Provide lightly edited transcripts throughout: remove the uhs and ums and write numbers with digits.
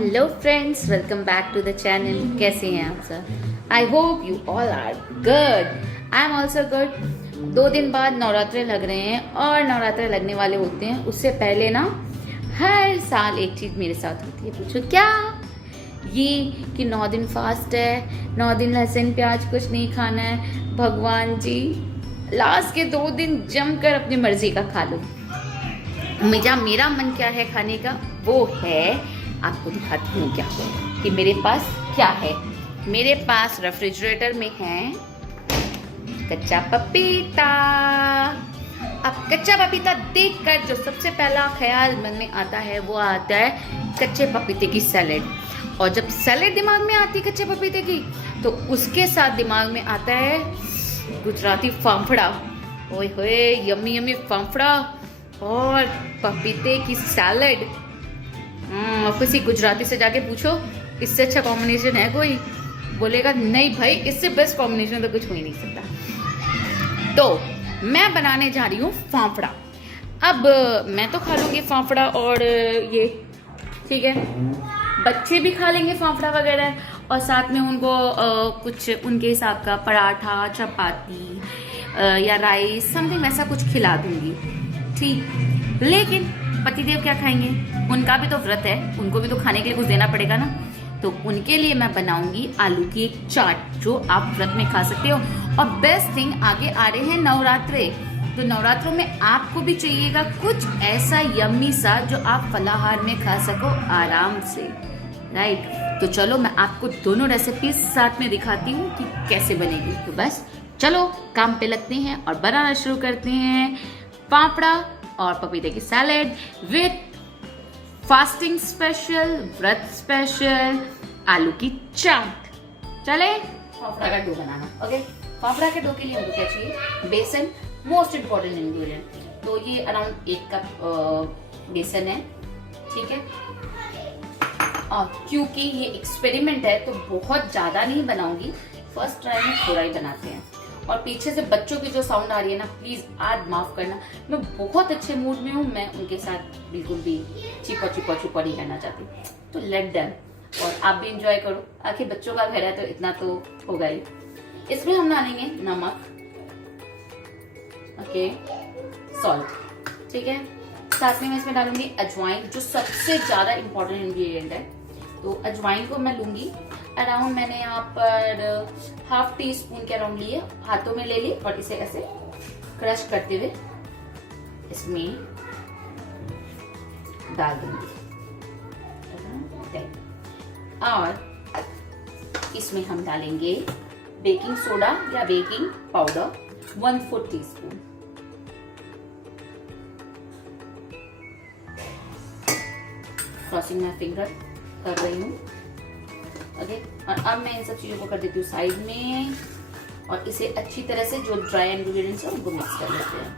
Hello friends, welcome back to the channel. कैसे हैं आप सब? I hope you all are good. I am also good. 2 दिन बाद नवरात्रे लग रहे हैं और नवरात्रे लगने वाले होते हैं। उससे पहले ना हर साल एक चीज़ मेरे साथ होती है। पूछो क्या? ये कि 9 दिन फास्ट है, 9 दिन लहसुन प्याज कुछ नहीं खाना है। भगवान जी लास्ट के 2 दिन जमकर अपनी मर्जी का खा लो। मेरा मन क्या है खाने का, वो है आपको दिखाती हूँ क्या कि मेरे पास क्या है। मेरे पास रेफ्रिजरेटर में है कच्चा पपीता। अब कच्चा पपीता देखकर जो सबसे पहला ख्याल मन में आता है वो आता है कच्चे पपीते की सैलेड। और जब सैलेड दिमाग में आती है कच्चे पपीते की, तो उसके साथ दिमाग में आता है गुजराती फाफड़ा। ओए होए, यम्मी यम्मी फाफड़ा और पपीते की सैलेड। किसी गुजराती से जाके पूछो इससे अच्छा कॉम्बिनेशन है कोई? बोलेगा नहीं भाई, इससे बेस्ट कॉम्बिनेशन तो कुछ हो ही नहीं सकता। तो मैं बनाने जा रही हूँ फाफड़ा। अब मैं तो खा लूँगी फाफड़ा और ये ठीक है, बच्चे भी खा लेंगे फाफड़ा वगैरह, और साथ में उनको कुछ उनके हिसाब का पराठा, चपाती या राइस समथिंग वैसा कुछ खिला दूंगी। ठीक, लेकिन पतिदेव क्या खाएंगे? उनका भी तो व्रत है, उनको भी तो खाने के लिए कुछ देना पड़ेगा ना। तो उनके लिए मैं बनाऊंगी आलू की एक चाट जो आप व्रत में खा सकते हो। और बेस्ट थिंग, आगे आ रहे हैं नवरात्रे, तो नवरात्रों में आपको भी चाहिएगा कुछ ऐसा यम्मी सा जो आप फलाहार में खा सको आराम से, राइट? तो चलो मैं आपको दोनों रेसिपीज साथ में दिखाती हूँ कि कैसे बनेगी। तो बस चलो काम पे लगते हैं और बनाना शुरू करते हैं पापड़ा और पपीते की सैलेड विथ फास्टिंग स्पेशल, व्रत स्पेशल आलू की चाट। चले फाफड़ा का डो बनाना। ओके, फाफड़ा के डो के लिए हमको क्या चाहिए? बेसन, मोस्ट इम्पोर्टेंट इंग्रेडिएंट। तो ये अराउंड 1 कप बेसन है, ठीक है। और क्योंकि ये एक्सपेरिमेंट है तो बहुत ज्यादा नहीं बनाऊंगी, फर्स्ट ट्राई में थोड़ा ही बनाते हैं। और पीछे से बच्चों की जो साउंड आ रही है ना, प्लीज आज माफ करना, मैं बहुत अच्छे मूड में हूँ, मैं उनके साथ बिल्कुल भी चिपा नहीं करना चाहती। तो लेट देम, और आप भी इंजॉय करो, आखिर बच्चों का घर है तो इतना तो होगा ही। इसमें हम डालेंगे नमक, ओके, सॉल्ट, ठीक है। साथ में मैं इसमें डालूंगी अजवाइन, जो सबसे ज्यादा इंपॉर्टेंट इंग्रेडिएंट है। तो अजवाइन को मैं लूंगी अराउंड, मैंने यहाँ पर ½ टीस्पून के अराउंड लिए, हाथों में ले ली और इसे ऐसे क्रश करते हुए इसमें डाल दूंगी। और इसमें हम डालेंगे बेकिंग सोडा या baking powder 1/4 teaspoon. Crossing my finger कर रही हूँ, ओके। और अब मैं इन सब चीजों को कर देती हूँ साइड में, और इसे अच्छी तरह से जो ड्राई इंग्रेडिएंट्स है उनको मिक्स कर लेते हैं।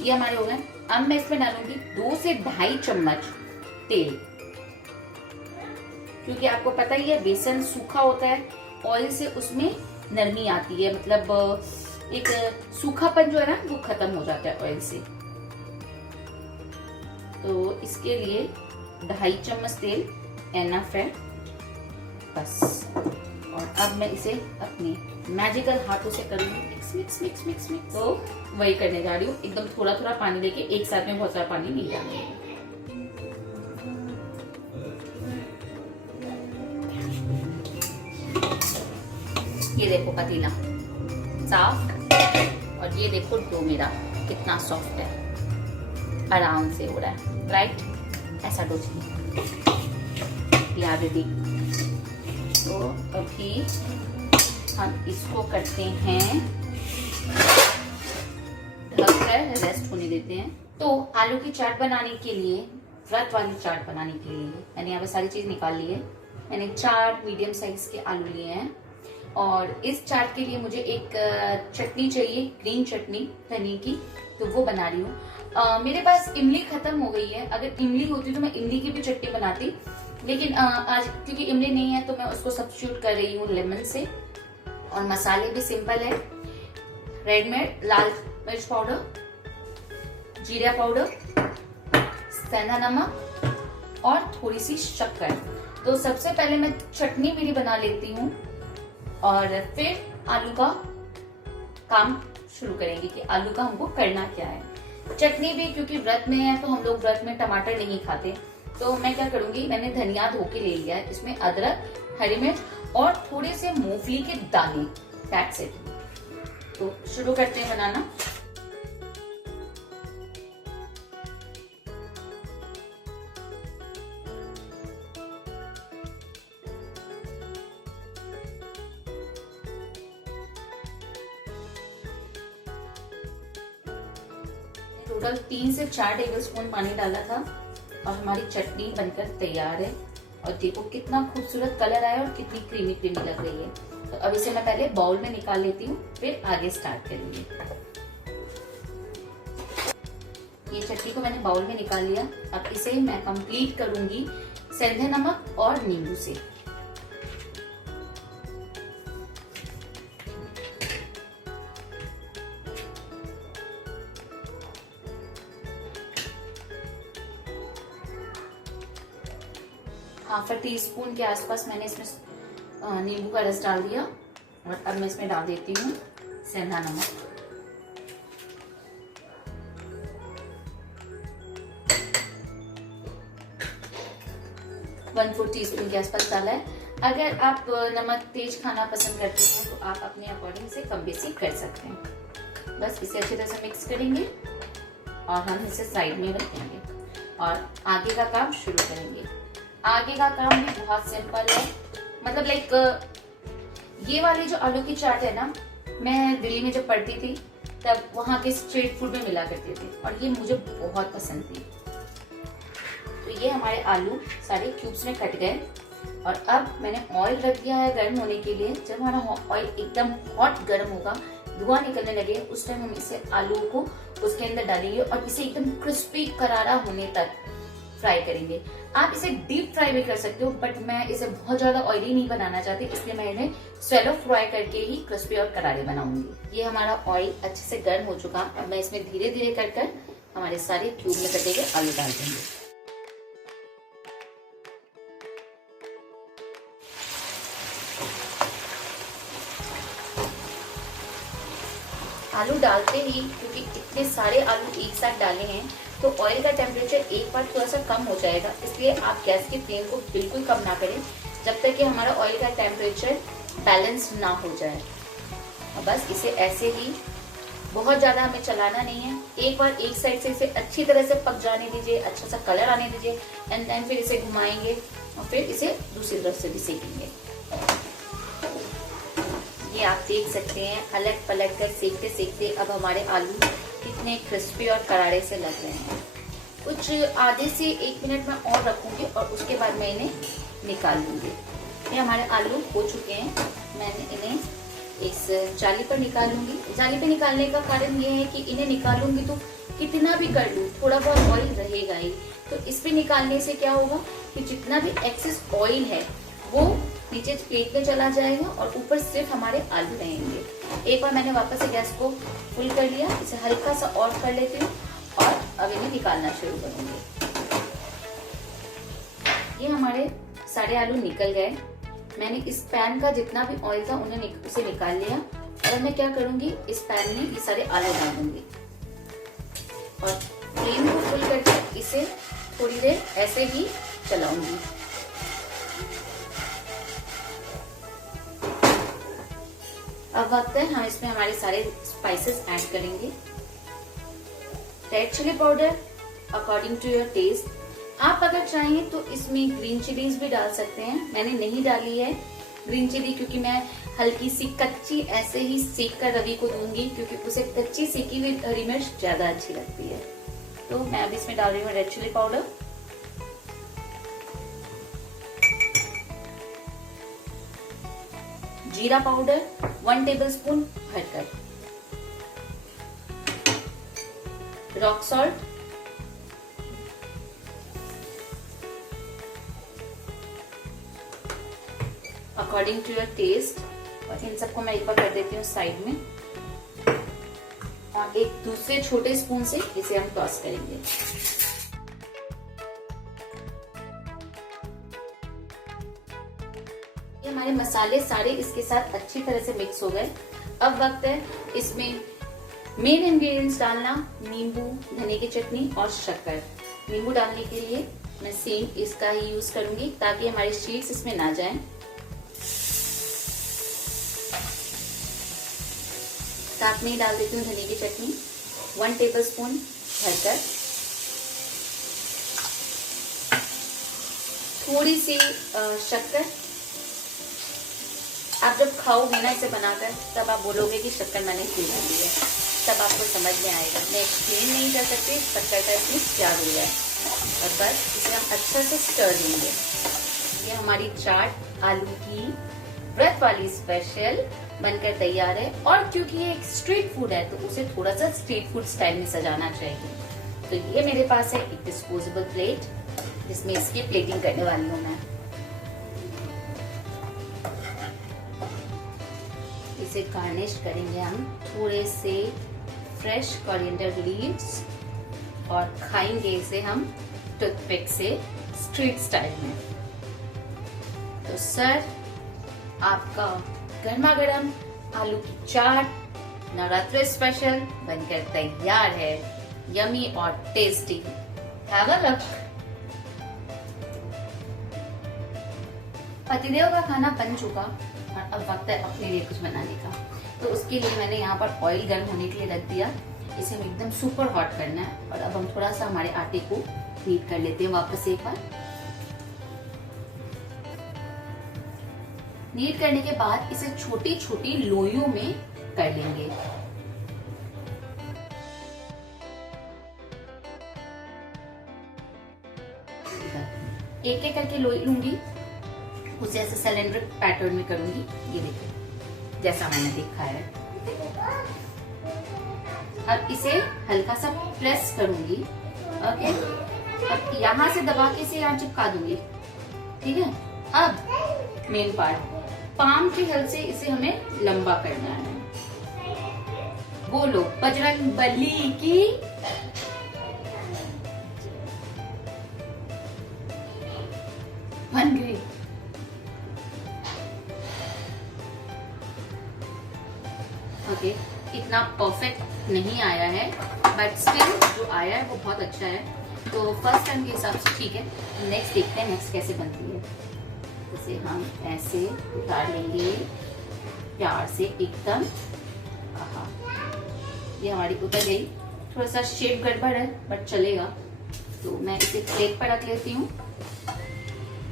ये हमारे हो गए। अब मैं इसमें डालूंगी 2 से 2.5 चम्मच तेल, क्योंकि आपको पता ही है बेसन सूखा होता है, ऑयल से उसमें नरमी आती है, मतलब एक सूखापन जो है ना वो खत्म हो जाता है ऑयल से। तो इसके लिए 2.5 चम्मच तेल एनफ है बस। और अब मैं इसे अपने मैजिकल हाथों से करूंगी mix mix mix mix mix. तो वही करने जा रही हूँ, एकदम थोड़ा थोड़ा पानी लेके, एक साथ में बहुत सारा पानी नहीं डालूंगी। ये देखो पतीला साफ, और ये देखो डो मेरा कितना सॉफ्ट है, आराम से हो रहा है, राइट? ऐसा डो चाहिए। याद रेडी। तो अभी हम इसको करते हैं, ढककर रेस्ट होने देते हैं। तो आलू की चाट बनाने के लिए, व्रत वाली चाट बनाने के लिए मैंने यहाँ पे सारी चीज निकाल ली है। मैंने 4 मीडियम साइज के आलू लिए हैं, और इस चाट के लिए मुझे एक चटनी चाहिए, ग्रीन चटनी धनिया की, तो वो बना रही हूँ। मेरे पास इमली खत्म हो गई है, अगर इमली होती तो मैं इमली की भी चटनी बनाती, लेकिन आज क्योंकि इमली नहीं है तो मैं उसको सब्स्टिट्यूट कर रही हूँ लेमन से। और मसाले भी सिंपल है, रेड मिर्च, लाल मिर्च पाउडर, जीरा पाउडर, सेंधा नमक और थोड़ी सी शक्कर। तो सबसे पहले मैं चटनी मेरी बना लेती हूँ और फिर आलू का काम शुरू करेंगे कि आलू का हमको करना क्या है। चटनी भी क्योंकि व्रत में है तो हम लोग व्रत में टमाटर नहीं खाते, तो मैं क्या करूंगी, मैंने धनिया धो के ले लिया है, इसमें अदरक, हरी मिर्च और थोड़े से मूंगफली के दाने, दैट्स इट। तो शुरू करते हैं बनाना। टोटल 3 से 4 टेबलस्पून पानी डाला था और हमारी चटनी बनकर तैयार है। और देखो कितना खूबसूरत कलर आया और कितनी क्रीमी क्रीमी लग रही है। तो अब इसे मैं पहले बाउल में निकाल लेती हूँ, फिर आगे स्टार्ट करेंगे। ये चटनी को मैंने बाउल में निकाल लिया। अब इसे मैं कंप्लीट करूंगी सेंधे नमक और नींबू से। हाफ टी स्पून के आसपास मैंने इसमें नींबू का रस डाल दिया और अब मैं इसमें डाल देती हूँ सेंधा नमक। वन 1/4 टीस्पून के आसपास डाला है। अगर आप नमक तेज खाना पसंद करते हैं तो आप अपने अकॉर्डिंग से कम बेसी कर सकते हैं। बस इसे अच्छी तरह से मिक्स करेंगे और हम इसे साइड में रखेंगे और आगे का काम शुरू करेंगे। आगे का काम भी बहुत सिंपल है, मतलब लाइक ये वाली जो आलू की चाट है ना, मैं दिल्ली में जब पढ़ती थी तब वहाँ के स्ट्रीट फूड में मिला करते थे और ये मुझे बहुत पसंद थी। तो ये हमारे आलू सारे क्यूब्स में कट गए और अब मैंने ऑयल रख दिया है गर्म होने के लिए। जब हमारा ऑयल एकदम हॉट गर्म होगा, धुआं निकलने लगे, उस टाइम हम इसे आलू को उसके अंदर डालेंगे और इसे एकदम क्रिस्पी करारा होने तक फ्राई करेंगे। आप इसे डीप फ्राई भी कर सकते हो, बट मैं इसे बहुत ज्यादा ऑयली नहीं बनाना चाहती, इसलिए मैं इन्हें शैलो फ्राई करके ही क्रिस्पी और करारे बनाऊंगी। ये हमारा ऑयल अच्छे से गर्म हो चुका। अब मैं इसमें धीरे धीरे कर हमारे सारे क्यूब में कटे हुए आलू डाल देंगे। आलू डालते ही, क्योंकि इतने सारे आलू एक साथ डाले हैं, तो ऑयल का टेम्परेचर एक बार थोड़ा सा कम हो जाएगा, इसलिए आप गैस की फ्लेम को बिल्कुल कम ना करें जब तक कि हमारा ऑयल का टेम्परेचर बैलेंस ना हो जाए। और बस इसे ऐसे ही बहुत ज़्यादा हमें चलाना नहीं है। एक बार एक साइड से इसे अच्छी तरह से पक जाने दीजिए, अच्छा सा कलर आने दीजिए, एंड देन फिर इसे घुमाएंगे और फिर इसे दूसरी तरफ से भी सेकेंगे। ये आप देख सकते हैं अलट पलट कर सेकते सेकते अब हमारे आलू कितने क्रिस्पी और करारे से लग रहे हैं। कुछ आधे से 1 मिनट में और रखूंगी और उसके बाद मैं इन्हें निकाल लूंगी। ये हमारे आलू हो चुके हैं, मैंने इन्हें इस जाली पर निकालूंगी। जाली पर निकालने का कारण ये है कि इन्हें निकालूंगी तो कितना भी कर लूँ थोड़ा बहुत ऑयल रहेगा ही। तो इस पे निकालने से क्या होगा कि जितना भी एक्सेस ऑयल है वो नीचे प्लेट में चला जाएगा और ऊपर सिर्फ हमारे आलू रहेंगे। एक बार मैंने वापस से गैस को फुल कर लिया, इसे हल्का सा ऑफ कर लेती हूँ और अब इन्हें निकालना शुरू करूंगी। ये हमारे सारे आलू निकल गए। मैंने इस पैन का जितना भी ऑयल था उसे निकाल लिया और अब मैं क्या करूंगी, इस पैन में ये सारे आलू डाल दूंगी और फ्लेम को फुल करके इसे थोड़ी देर ऐसे ही चलाऊंगी। अब वक्त है हम इसमें हमारे सारे स्पाइसेस ऐड करेंगे। Red chilli powder according to your taste. आप अगर चाहें तो इसमें ग्रीन चिलीज भी डाल सकते हैं, मैंने नहीं डाली है ग्रीन चिली क्योंकि मैं हल्की सी कच्ची ऐसे ही सेक कर रवि को दूंगी, क्योंकि उसे कच्ची सेकी हुई हरी मिर्च ज्यादा अच्छी लगती है। तो मैं अब इसमें डाल रही हूँ रेड चिली पाउडर, जीरा पाउडर 1 टेबलस्पून भरकर, rock salt, according to your taste. और इन सबको मैं एक बार कर देती हूँ साइड में। और एक दूसरे छोटे स्पून से इसे हम टॉस करेंगे। ये हमारे मसाले सारे इसके साथ अच्छी तरह से मिक्स हो गए। अब वक्त है इसमें मेन इंग्रेडिएंट्स डालना, नींबू, धनिया की चटनी और शक्कर। नींबू डालने के लिए मैं सेम इसका ही यूज करूंगी ताकि हमारी शीट्स इसमें ना जाएं। साथ में ही डाल देती हूँ धनिया की चटनी 1 टेबलस्पून भरकर। थोड़ी सी शक्कर। आप जब खाओगे ना इसे बनाकर तब आप बोलोगे कि शक्कर मैंने क्यों डाली है, तब आपको समझ में आएगा। मैं एक्सप्लेन नहीं कर सकती शक्कर का इसमें क्या रोल है। और बस इसे हम अच्छे से स्टर देंगे। ये हमारी चाट आलू की व्रत वाली स्पेशल बनकर तैयार है। और क्योंकि ये एक स्ट्रीट फूड है तो उसे थोड़ा सा स्ट्रीट फूड स्टाइल में सजाना चाहिए। तो ये मेरे पास है एक डिस्पोजेबल प्लेट जिसमें इसकी प्लेटिंग करने वाली हूँ मैं। इसे गार्निश करेंगे हम थोड़े से फ्रेश कोरिएंडर लीव्स और खाएंगे इसे हम टूथपिक से स्ट्रीट स्टाइल में। तो सर, आपका गर्मा गर्म आलू की चाट नवरात्रि स्पेशल बनकर तैयार है। यमी और टेस्टी। Have a look. पतिदेव का खाना बन चुका और अब वक्त है अपने लिए कुछ बनाने का। तो उसके लिए मैंने यहाँ पर ऑयल गर्म होने के लिए रख दिया। इसे हम एकदम सुपर हॉट करना है। और अब हम थोड़ा सा हमारे आटे को नीट कर लेते हैं वापस एक बार। नीट करने के बाद इसे छोटी छोटी लोइयों में कर लेंगे। एक एक करके लोई लूंगी, उसे ऐसे सिलेंडर पैटर्न में करूंगी। ये देखिए जैसा मैंने देखा है। अब इसे हल्का सा प्रेस करूंगी। ओके, अब यहां से दबा के इसे यहाँ चिपका दूंगी। ठीक है। अब मेन पार्ट, पाम की हेल्प से इसे हमें लंबा करना है। बोलो बजरंग बली की। बन गई। ओके, इतना परफेक्ट नहीं आया है बट स्टिल जो आया है वो बहुत अच्छा है। तो फर्स्ट टाइम के हिसाब से ठीक है। नेक्स्ट देखते हैं नेक्स्ट कैसे बनती है। इसे हम ऐसे उतार लेंगे प्यार से एकदम। ये हमारी उतर गई। थोड़ा सा शेप गड़बड़ है बट चलेगा। तो मैं इसे प्लेट पर रख लेती हूँ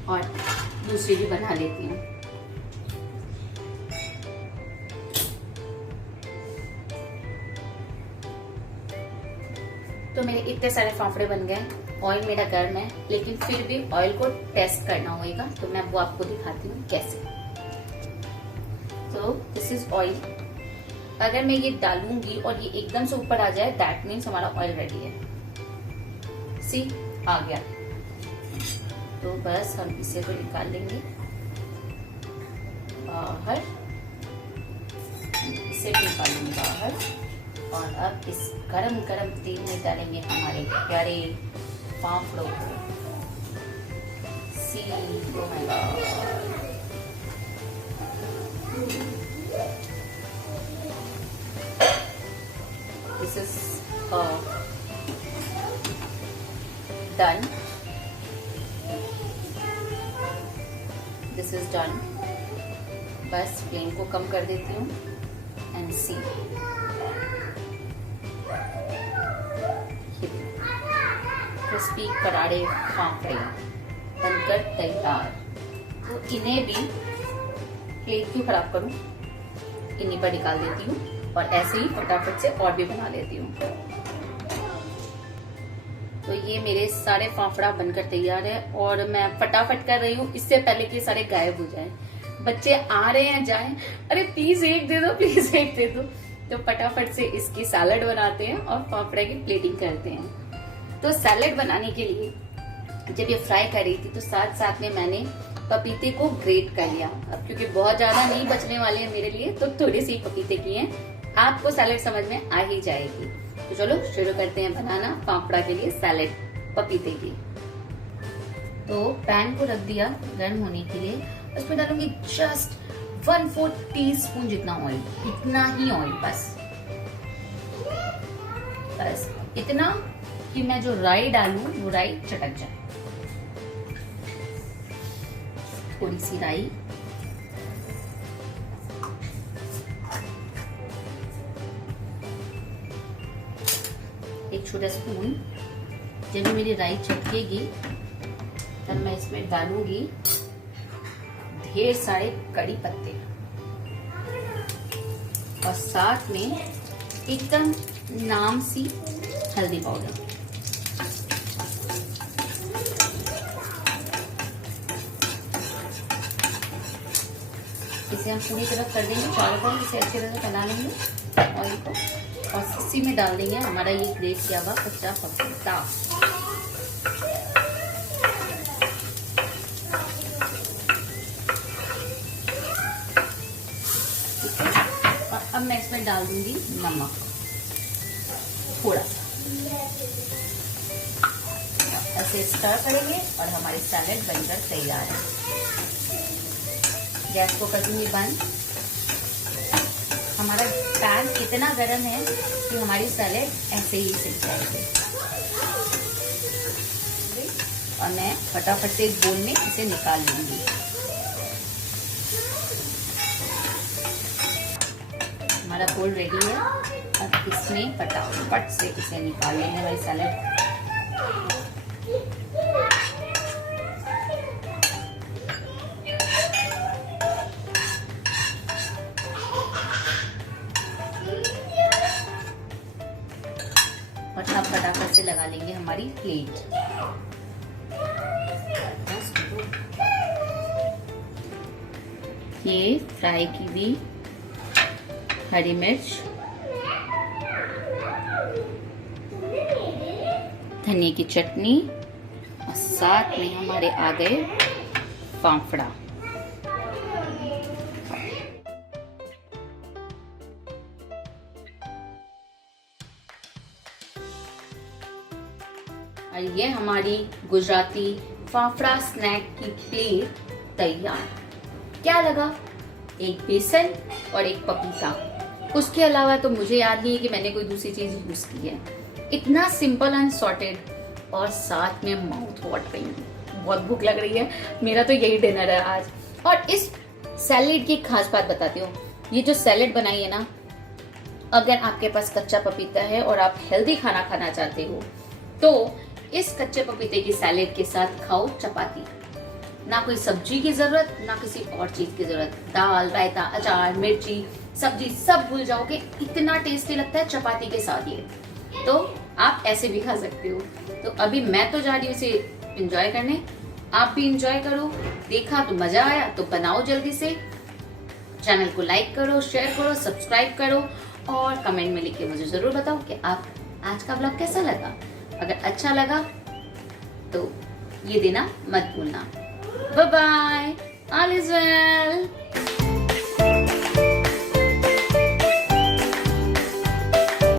और दूसरी भी बना लेती हूँ। तो मेरे इतने सारे फाफड़े बन गए। ऑयल मेरा गर्म है लेकिन फिर भी ऑयल को टेस्ट करना होगा। तो मैं वो आपको दिखाती हूँ कैसे। तो दिस इज ऑयल। अगर मैं ये डालूंगी और ये एकदम से ऊपर आ जाए दैट मीन्स हमारा ऑयल रेडी है। सी आ गया। तो बस हम इसे को निकाल लेंगे बाहर। इसे भी निकालेंगे बाहर। और अब इस गरम गरम तेल में डालेंगे हमारे प्यारे फाफड़ों को। See oh my god. This is done. This is done. बस फ्लेम को कम कर देती हूँ एंड सी। क्रिस्पी करारे फाफड़े बनकर तैयार। तो इन्हें भी प्लेट क्यों खराब करूं, इन्हीं पर निकाल देती हूँ और ऐसे ही फटाफट से और भी बना लेती हूँ। तो ये मेरे सारे फाफड़ा बनकर तैयार है और मैं फटाफट कर रही हूँ इससे पहले कि सारे गायब हो जाएं। बच्चे आ रहे हैं जाएं, अरे प्लीज एक दे दो, प्लीज एक दे दो। तो फटाफट से इसकी सैलड बनाते हैं और फाफड़े की प्लेटिंग करते हैं। तो सैलेड बनाने के लिए जब ये फ्राई कर रही थी तो साथ साथ में मैंने पपीते को ग्रेट कर लिया। अब क्योंकि बहुत ज्यादा नहीं बचने वाले हैं मेरे लिए तो थोड़े से पपीते किए हैं आपको सैलेड समझ में आ ही जाएगी। तो चलो शुरू करते हैं बनाना फाफड़ा के लिए सैलेड पपीते की। तो पैन को रख दिया गर्म होने के लिए, उसमें डालूंगी जस्ट 1/4 टीस्पून जितना ऑयल, इतना ही ऑयल, बस इतना कि मैं जो राई डालूं वो राई चटक जाए। थोड़ी सी राई, एक छोटा स्पून। जब मेरी राई चटकेगी तब मैं इसमें डालूंगी ढेर सारे कड़ी पत्ते और साथ में एकदम नाम सी हल्दी पाउडर। इसे हम पूरी तरफ कर देंगे, चारों तरफ इसे अच्छी तरह से फैला लेंगे ऑयल को, और इसी में डाल देंगे हमारा ये ग्रेट किया हुआ कच्चा पपीता। और अब मैं इसमें डाल दूंगी नमक थोड़ा सा, ऐसे स्टर करेंगे और हमारे सैलेड बनकर तैयार है। गैस को कर दूंगी बंद। हमारा पैन इतना गर्म है कि हमारी सैलेड ऐसे ही सिक जाएगी। और मैं फटाफट से एक बोल में इसे निकाल लूंगी। हमारा बोल रेडी है, अब इसमें फटाफट से इसे निकाल लेंगे हमारी सैलेड। और अब फटाफट से लगा लेंगे हमारी प्लेट। ये फ्राई की भी हरी मिर्च, धनिया की चटनी और साथ में हमारे आ गए फाफड़ा। और ये हमारी गुजराती फाफड़ा स्नैक की प्लेट तैयार। क्या लगा? एक बेसन और एक पपीता, उसके अलावा तो मुझे याद नहीं है कि मैंने कोई दूसरी चीज यूज की है। इतना सिंपल एंड सॉर्टेड और साथ में माउथ वाटरिंग। बहुत भूख लग रही है, मेरा तो यही डिनर है आज। और इस सैलेड की एक खास बात बताती हूँ, ये जो सैलेड बनाई है ना, अगर आपके पास कच्चा पपीता है और आप हेल्दी खाना खाना चाहते हो तो इस कच्चे पपीते की सैलेड के साथ खाओ चपाती। ना कोई सब्जी की जरूरत, ना किसी और चीज की जरूरत। दाल, रायता, अचार, मिर्ची, सब्जी सब भूल जाओगे, इतना टेस्टी लगता है चपाती के साथ ये। तो आप ऐसे भी खा सकते हो। तो अभी मैं तो जा रही हूँ इसे एंजॉय करने, आप भी एंजॉय करो। देखा तो मजा आया तो बनाओ जल्दी से। चैनल को लाइक करो, शेयर करो, सब्सक्राइब करो और कमेंट में लिख के मुझे जरूर बताओ कि आप आज का ब्लॉग कैसा लगा। अगर अच्छा लगा तो ये देना मत भूलना। Bye bye, all is well.